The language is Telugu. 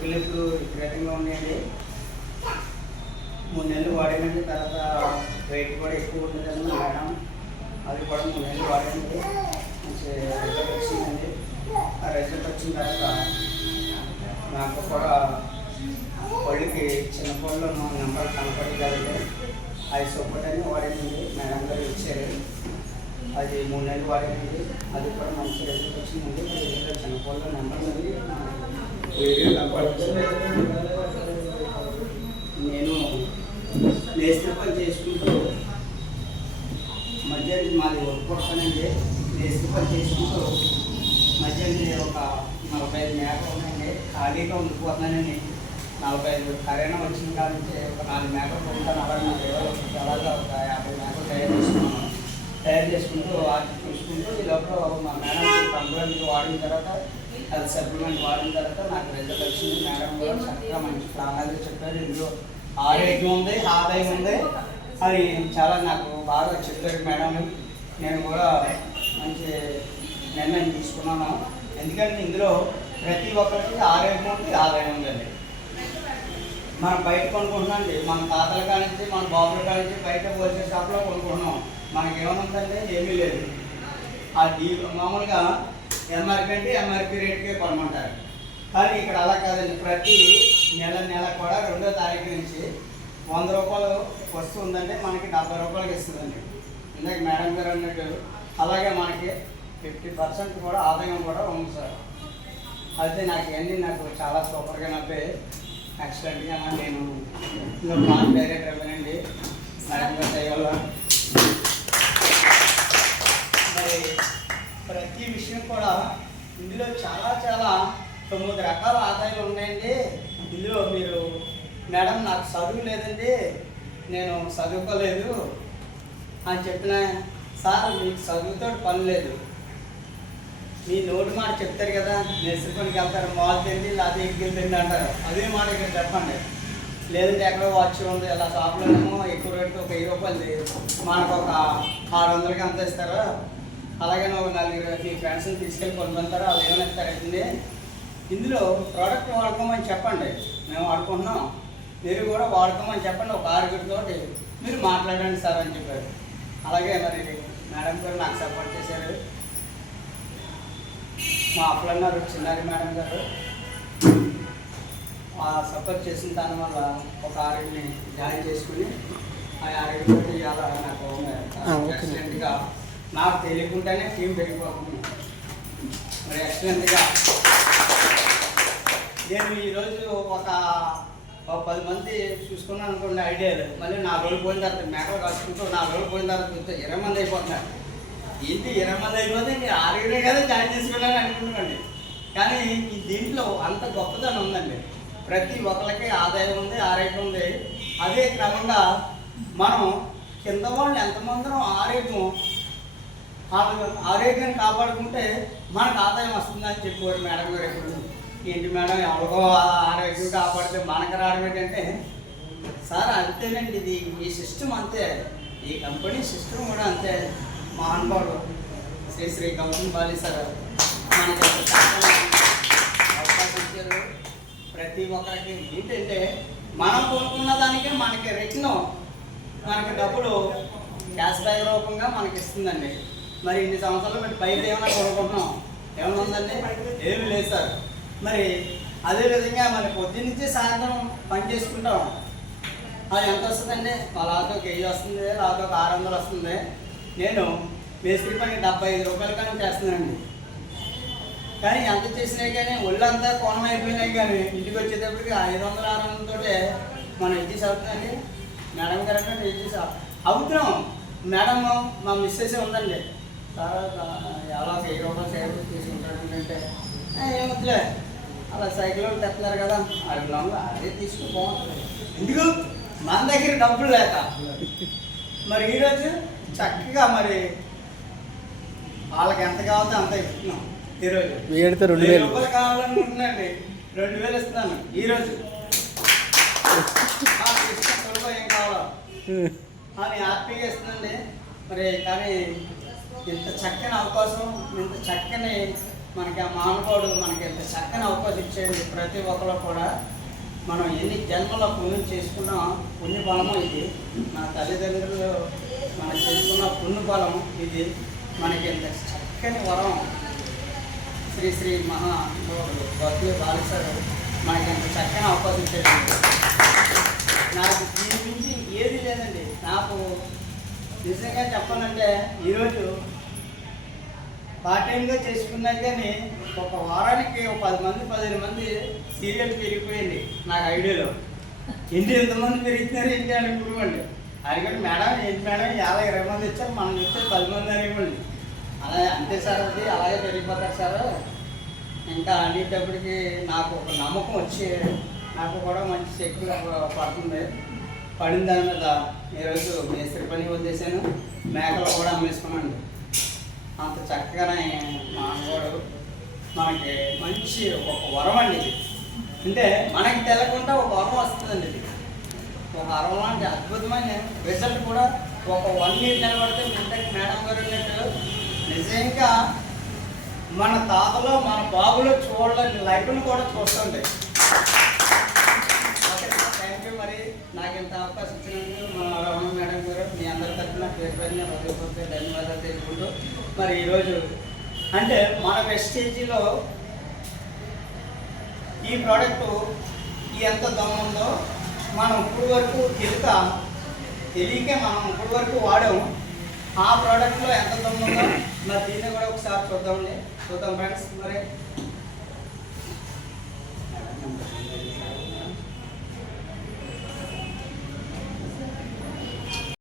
నొప్పులు విపరీతంగా ఉన్నాయండి. మూడు నెలలు వాడానండి తర్వాత వెయిట్ కూడా ఎక్కువ ఉండదండి మేడం అది కూడా మూడు నెలలు వాడండి మంచి రిజల్ట్ వచ్చిందండి. ఆ రిజల్ట్ వచ్చిన తర్వాత నాకు కూడా పళ్ళుకి చిన్న పళ్ళు నెంబర్ కనపడి అది సపోర్ట్ అని వాడానండి. మేడం గారు ఇచ్చారు. అది మూడు నెలలు వాడానండి. అది కూడా మంచి రిజల్ట్ వచ్చిందండి. చిన్న పళ్ళు నెంబర్ ఉంది. నేను నేస్తం పని చేసుకుంటూ మధ్యాహ్నం మాది ఒప్పుకోవటానండి నేస్తం పని చేసుకుంటూ మధ్యాహ్నం ఒక నలభై ఐదు మేకలు ఉన్నాయండి. ఖాళీగా ఉండిపోతున్నానండి. నలభై ఐదు కరోనా వచ్చిన కాదంటే ఒక నాలుగు మేకలు ఉంటాను అలాగే నా దగ్గర అలాగా ఒక యాభై మేకలు తయారు చేసుకున్నాను. తయారు చేసుకుంటూ వాటిని చూసుకుంటూ ఈ లోపల మా మేడం కంప్లైంట్ వాడిన తర్వాత అది సప్లిమెంట్ వాడిన తర్వాత నాకు రిజల్ట్ వచ్చింది మేడం కూడా చక్కగా మంచి ప్రణాళిక చెప్పారు. ఇందులో ఆరోగ్యం ఉంది ఆదాయం ఉంది. అది చాలా నాకు బాగా చెప్పారు మేడం. నేను కూడా మంచి నిర్ణయం తీసుకున్నాను. ఎందుకంటే ఇందులో ప్రతి ఒక్కరికి ఆరోగ్యం ఉంది ఆదాయం ఉందండి. మనం బయట కొనుక్కుంటున్నాండి మన తాతల కానించి మన బాబుల కానించి బయట హోల్సేల్ షాప్లో కొనుక్కుంటున్నాం. మనకి ఏమనుందంటే ఏమీ లేదు. ఆ డీ మామూలుగా ఎంఆర్పి అంటే ఎంఆర్పి రేట్కే కొనమంటారు కానీ ఇక్కడ అలా కాదండి. ప్రతి నెల నెల కూడా రెండో తారీఖు నుంచి వంద రూపాయలు వస్తుందంటే ఉందంటే మనకి డెబ్బై రూపాయలకి ఇస్తుందండి. ఇందాక మేడం గారు అన్నట్టు అలాగే మనకి ఫిఫ్టీ పర్సెంట్ కూడా ఆదాయం కూడా ఉంది సార్. అయితే నాకు ఇవన్నీ నాకు చాలా సూపర్గా నప్పే ఎక్సలెంట్గా నేను ఇందులో డైరెక్టర్ ఇవ్వనండి మేడం గారు దయవల్ల మరి చూసినా కూడా ఇందులో చాలా చాలా తొమ్మిది రకాల ఆదాయాలు ఉన్నాయండి. ఇందులో మీరు మేడం నాకు చదువు లేదండి నేను చదువుకోలేదు అని చెప్పిన సార్ మీకు చదువుతో పని లేదు. మీ నోటి మాట చెప్తారు కదా నెసరి పనికి వెళ్తారు మాల్ తిండి లేకపోతే ఎగ్గిలు తిండి అంటారు. అదే మాట ఇక్కడ చెప్పండి. లేదంటే ఎక్కడో వాచ్ ఉంది అలా ఏమో ఎక్కువ రేటు ఒక వెయ్యి రూపాయలు మనకు ఒక ఆరు వందలకి అంత ఇస్తారు. అలాగే ఒక నలుగురు మీ ఫ్రెండ్స్ని తీసుకెళ్ళి కొనుక్కుంటారు వాళ్ళు ఏమైనా ఇందులో ప్రోడక్ట్ వాడుకోమని చెప్పండి. మేము వాడుకుంటున్నాం. మీరు కూడా వాడుకోమని చెప్పండి. ఒక ఆరుగురితో మీరు మాట్లాడండి సార్ అని చెప్పారు. అలాగే మరి మేడం గారు నాకు సపోర్ట్ చేశారు. మా అప్పులన్నారు చిన్నారి మేడం గారు. ఆ సపోర్ట్ చేసిన దాని వల్ల ఒక ఆరుగురిని జాయిన్ చేసుకుని ఆ ఆరుగురితో ఇవాళ నాకు ఓకే. నాకు తెలియకుండానే టీం పెరిగిపోతుంది. మరి ఎక్సలెంట్గా నేను ఈరోజు ఒక పది మంది చూసుకున్నాను అనుకోండి ఐడియాలు మళ్ళీ నాలుగు రోజులు పోయిన తర్వాత మేకలు కలుసుకుంటూ నాలుగు రోజులు పోయిన తర్వాత చూస్తే ఇరవై మంది అయిపోతున్నారు. ఏంటి ఇరవై మంది అయిపోతే నేను ఆరుగురే కదా జాయిన్ చేసుకున్నాను అనుకుంటున్నాండి కానీ ఈ దీంట్లో అంత గొప్పదనం ఉందండి. ప్రతి ఒక్కరికి ఆదాయం ఉంది ఆరోగ్యం ఉంది. అదే క్రమంగా మనం కింద వాళ్ళు ఎంతమందిరం ఆరోగ్యం- ఆరోగ్యాన్ని కాపాడుకుంటే మనకు ఆదాయం వస్తుందని చెప్పారు మేడం గారు ఎప్పుడు. ఏంటి మేడం ఎవరికో ఆరోగ్యం కాపాడితే మనకు రావడం ఏంటంటే సార్ అంతేనండి ఇది ఈ సిస్టమ్ అంతే. ఈ కంపెనీ సిస్టమ్ కూడా అంతే. మహానుభావుడు శ్రీ శ్రీ గౌతమ్ బాలి సార్ మనకి అవకాశం ఇచ్చారు. ప్రతి ఒక్కరికి ఏంటంటే మనం కొనుక్కున్న దానికే మనకి రిటర్న్ మనకి డబ్బులు క్యాష్ బ్యాక్ రూపంగా మనకి ఇస్తుందండి. మరి ఇన్ని సంవత్సరాలు మరి బయట ఏమైనా కొనుక్కుంటున్నాం? ఏమైనా ఉందండి ఏమీ లేదు సార్. మరి అదేవిధంగా మరి పొద్దున్నుంచి సాయంత్రం పని చేసుకుంటాం. అది ఎంత వస్తుందండి లాతో ఒక వెయ్యి వస్తుంది లాతో ఒక ఆరు వందలు వస్తుంది. నేను మేస్త్రి పని డెబ్బై ఐదు రూపాయల కానీ చేస్తున్నానండి. కానీ ఎంత చేసినా కానీ ఒళ్ళంతా కోణం అయిపోయినాయి కానీ ఇంటికి వచ్చేటప్పటికి ఐదు వందల ఆరు వందలతో మనం ఇచ్చేసి అవుతుందండి మేడం గారు అంటే ఇచ్చేసి అవుతున్నాం. మేడం మా మిస్సెస్ ఉందండి. సార్ ఎలా రూపాయలు సేవ తీసుకుంటాడు అంటే ఏమొద్దులే అలా సైకిల్ తెస్తున్నారు కదా అడుగులాము అదే తీసుకుని బాగుంటుంది ఎందుకు? మన దగ్గర డబ్బులు లేక. మరి ఈరోజు చక్కగా మరి వాళ్ళకి ఎంత కావాలో అంత ఇస్తున్నాం ఈరోజు రెండు వేలు. రూపాయలు కావాలనుకుంటున్నాండి రెండు వేలు ఇస్తున్నాను ఈరోజు ఏం కావాలో. అని హ్యాపీగా ఇస్తుందండి. మరి కానీ ఇంత చక్కని అవకాశం ఇంత చక్కని మనకి ఆ మానవుడు మనకి ఇంత చక్కని అవకాశం ఇచ్చేయండి ప్రతి ఒక్కరు కూడా. మనం ఎన్ని జన్మల పుణ్యం చేసుకున్న పుణ్య బలము ఇది. మన తల్లిదండ్రులు మనం చేసుకున్న పుణ్య బలం ఇది. మనకి ఇంత చక్కని వరం శ్రీ శ్రీ మహా భక్తులు బాలిసారు మనకి ఎంత చక్కని అవకాశం ఇచ్చేయండి నాకు దీని మించి ఏది లేదండి. నాకు నిజంగా చెప్పాలంటే ఈరోజు పార్ట్ టైంగా చేసుకున్నాను కానీ ఒక వారానికి ఒక పది మంది పదిహేను మంది సీరియల్ పెరిగిపోయింది నాకు ఐడియాలో. ఏంటి ఎంతమంది పెరుగుతున్నారు ఏంటి అని అనుకోండి అడిగండి మేడం ఏంటి మేడం యాభై ఇరవై మంది ఇచ్చారు మనం చెప్తే పది మంది అనేవ్వండి అలా అంతే సార్ అది అలాగే పెరిగిపోతారు సార్. ఇంకా అనేటప్పటికి నాకు ఒక నమ్మకం వచ్చి నాకు కూడా మంచి శక్తి పడుతుంది. పడిన దాని మీద ఈరోజు మేస్త్రి పని వదిలేసాను మేకలు కూడా అమ్మేసుకున్నాను అంత చక్కగానే మా మనకి మంచి ఒక వరం అండి ఇది. అంటే మనకి తెలకుండా ఒక వరం వస్తుందండి ఇది. ఒక వరం లాంటి అద్భుతమైన రిజల్ట్ కూడా ఒక వన్ ఇయర్ నిలబడితే ఇంతకు మేడం గారు ఉన్నట్టు. నిజంగా మన తాతలో మన బాబులో చూడలేని లైఫ్ను కూడా చూస్తుండే కాబట్టి మరి నాకు ఇంత అవకాశం ఇచ్చినందుకు మా రమణ మేడం గారు మీ అందరి తరఫున పేరు పేరున హృదయపూర్వక ధన్యవాదాలు తెలుపుకుంటూ మరి ఈరోజు అంటే మన వెస్టేజీలో ఈ ప్రోడక్ట్ ఎంత దమ్ము ఉందో మనం ఇప్పుడు వరకు తెలుక తెలియకే మనం ఇప్పుడు వరకు వాడాము ఆ ప్రోడక్ట్లో ఎంత దమ్ము ఉందో మరి దీన్ని కూడా ఒకసారి చూద్దామండి. చూద్దాం ఫ్రెండ్స్. మరి